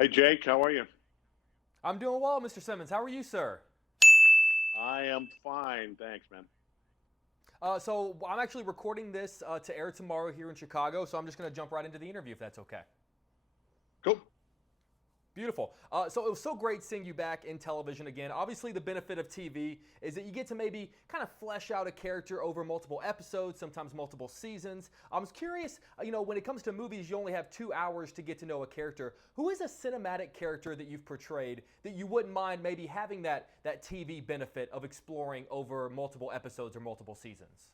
Hey Jake, how are you? I'm doing well, Mr. Simmons. How are you, sir? I am fine, thanks, man. So I'm actually recording this to air tomorrow here in Chicago, so I'm just going to jump right into the interview if that's okay. Cool. Beautiful. So it was so great seeing you back in television again. Obviously, the benefit of TV is that you get to maybe kind of flesh out a character over multiple episodes, sometimes multiple seasons. I was curious, when it comes to movies, you only have 2 hours to get to know a character. Who is a cinematic character that you've portrayed that you wouldn't mind maybe having that TV benefit of exploring over multiple episodes or multiple seasons?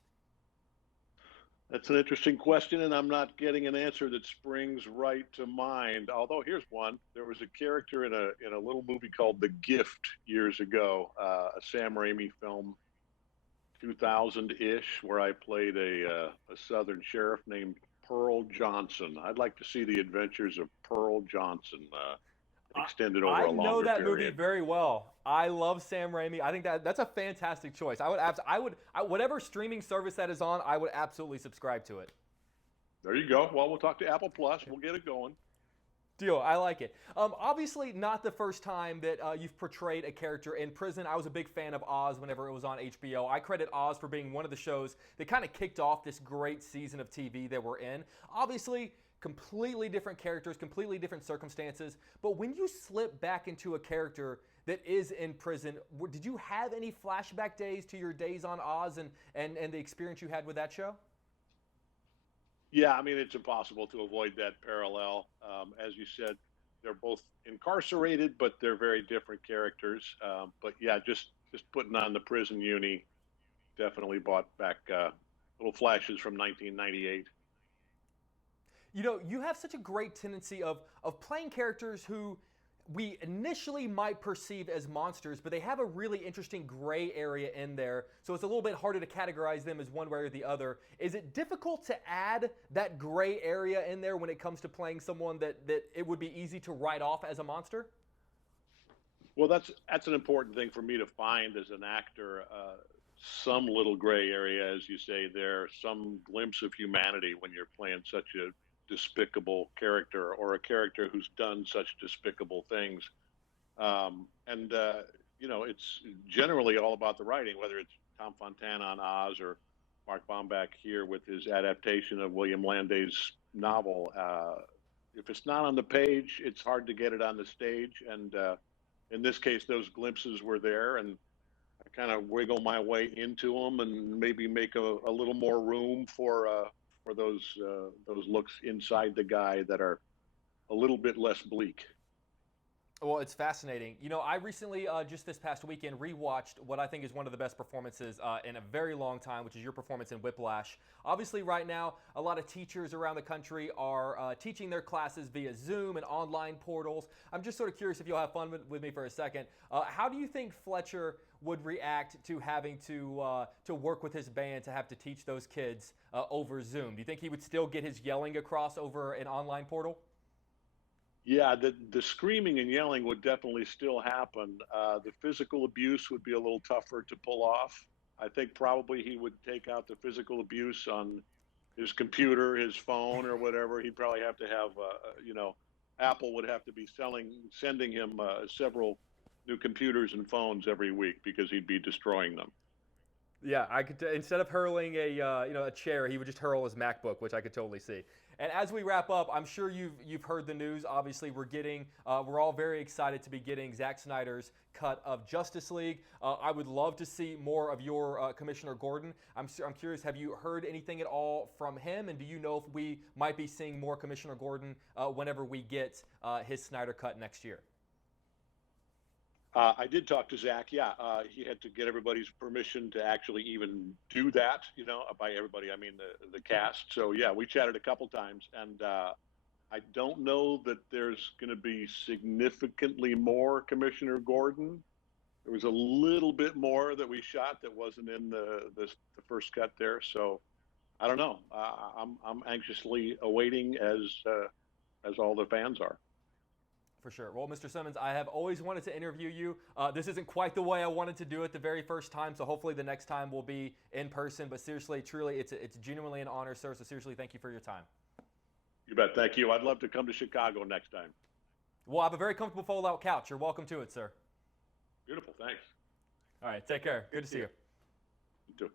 That's an interesting question, and I'm not getting an answer that springs right to mind. Although here's one: there was a character in a little movie called The Gift years ago, a Sam Raimi film, 2000-ish, where I played a Southern sheriff named Pearl Johnson. I'd like to see the adventures of Pearl Johnson I, extended over I a know longer that movie period. very well. I love Sam Raimi. I think that's a fantastic choice. Whatever streaming service that is on, I would absolutely subscribe to it. There you go. Well, we'll talk to Apple Plus. We'll get it going. Deal. I like it. Obviously, not the first time that you've portrayed a character in prison. I was a big fan of Oz whenever it was on HBO. I credit Oz for being one of the shows that kind of kicked off this great season of TV that we're in. Obviously, completely different characters, completely different circumstances. But when you slip back into a character that is in prison, did you have any flashback days to your days on Oz and the experience you had with that show? Yeah, I mean, it's impossible to avoid that parallel. As you said, they're both incarcerated, but they're very different characters. But yeah, just putting on the prison uni definitely brought back little flashes from 1998. You have such a great tendency of playing characters who we initially might perceive as monsters, but they have a really interesting gray area in there. So it's a little bit harder to categorize them as one way or the other. Is it difficult to add that gray area in there when it comes to playing someone that it would be easy to write off as a monster? Well, that's an important thing for me to find as an actor. Some little gray area, as you say there, some glimpse of humanity when you're playing such a despicable character or a character who's done such despicable things. And it's generally all about the writing, whether it's Tom Fontana on Oz or Mark Bomback here with his adaptation of William Landay's novel. If it's not on the page, it's hard to get it on the stage. And in this case, those glimpses were there, and I kind of wiggle my way into them and maybe make a little more room for those looks inside the guy that are a little bit less bleak. Well, it's fascinating. I recently, just this past weekend, rewatched what I think is one of the best performances in a very long time, which is your performance in Whiplash. Obviously, right now, a lot of teachers around the country are teaching their classes via Zoom and online portals. I'm just sort of curious if you'll have fun with me for a second. How do you think Fletcher would react to having to work with his band to have to teach those kids over Zoom? Do you think he would still get his yelling across over an online portal? Yeah, the screaming and yelling would definitely still happen. The physical abuse would be a little tougher to pull off. I think probably he would take out the physical abuse on his computer, his phone, or whatever. He'd probably have to have, Apple would have to be sending him several new computers and phones every week because he'd be destroying them. Yeah, I could. Instead of hurling a chair, he would just hurl his MacBook, which I could totally see. And as we wrap up, I'm sure you've heard the news. Obviously, we're all very excited to be getting Zack Snyder's cut of Justice League. I would love to see more of your Commissioner Gordon. I'm curious. Have you heard anything at all from him? And do you know if we might be seeing more Commissioner Gordon whenever we get his Snyder cut next year? I did talk to Zach. Yeah, he had to get everybody's permission to actually even do that. By everybody I mean the cast. So yeah, we chatted a couple times, and I don't know that there's going to be significantly more Commissioner Gordon. There was a little bit more that we shot that wasn't in the first cut there. So I don't know. I'm anxiously awaiting as all the fans are. For sure. Well, Mr. Simmons, I have always wanted to interview you. This isn't quite the way I wanted to do it the very first time, so hopefully the next time will be in person. But seriously, truly, it's genuinely an honor, sir. So seriously, thank you for your time. You bet. Thank you. I'd love to come to Chicago next time. We'll have a very comfortable fold-out couch. You're welcome to it, sir. Beautiful. Thanks. All right, take care. Good to see you. You too.